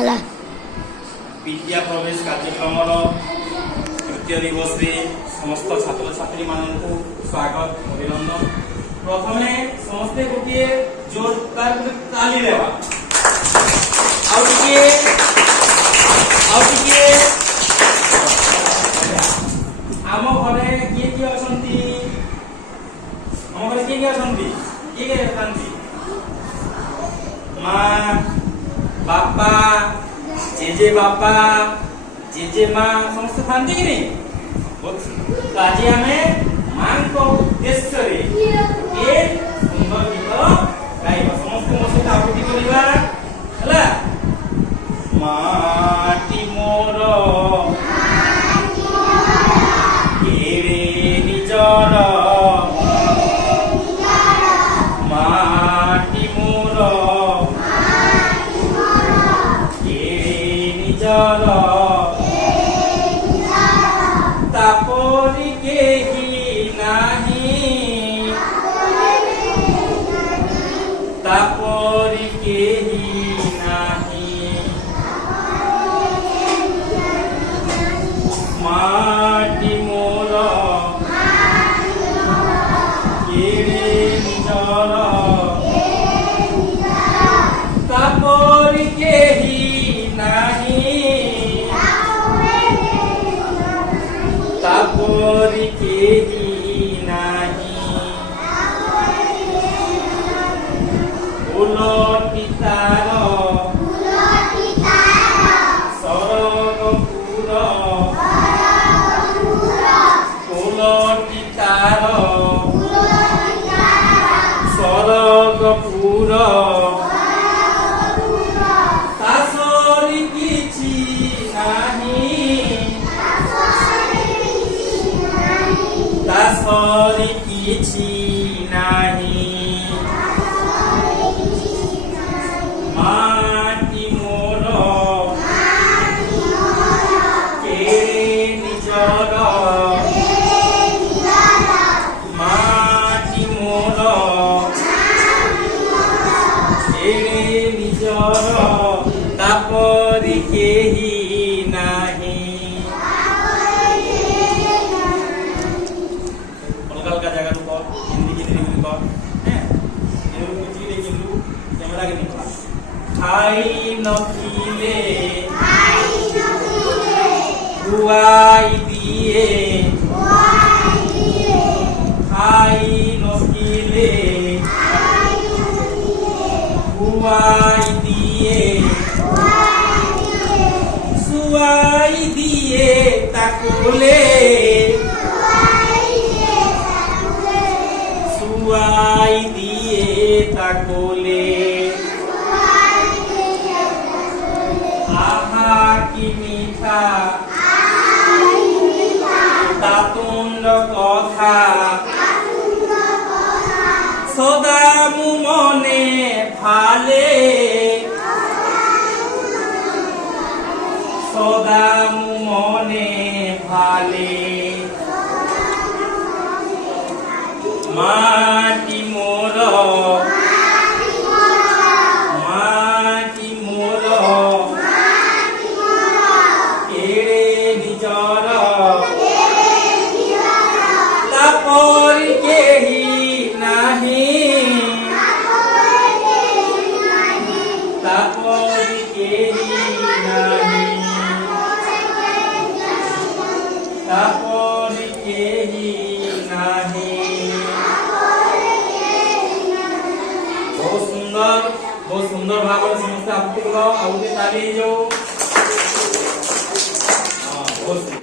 ହେଲା विद्या प्रवेश कार्यक्रम तृतीय दिवस समस्त छात्र छात्री मानक स्वागत अभिनंदन। प्रथमे समस्ते गोटे जोरदार ताली देवा आम घरे किए अछंती माँ बापा जेजे बापा जेजे माँ समस्त थांती कि नहीं। तो आज आम माँ को उद्देश्य ये सुंदर गीत गाइबा समस्त मो सहित आहुति करवा हला। माटी मोर केरे निजर माटी मोर निजर तापरी केही नाही तापरी केही नाही माटी मोर केरे निजर तापरी केही नाही तापरी केही नाही उलटी तार सरगपुर उलटी तार सरगपुर तासरी किछि नाही तासरी किछि नाही माटी मोर केरे निजर माटी मोर केरे निजर तापरी केही नाही। अलग अलग जगह को हिंदी की तरीके को हैं ये कुछ लेकिन कैमरा के निकला खाई नखिले दुआई दिए खाई नखिले दुआई दिए सुआई दिए ताकुले सुआई दिए ताकुले आहा की मीठा तातुंड कथा सदा मु मने भाले सदा मु मने भाले माटी मोर माटी मोर केरे निजर तापरी केही नाही तापरी केही नाही तापरी केही नाही। बहुत सुंदर भाव समस्त आपको ताली जो।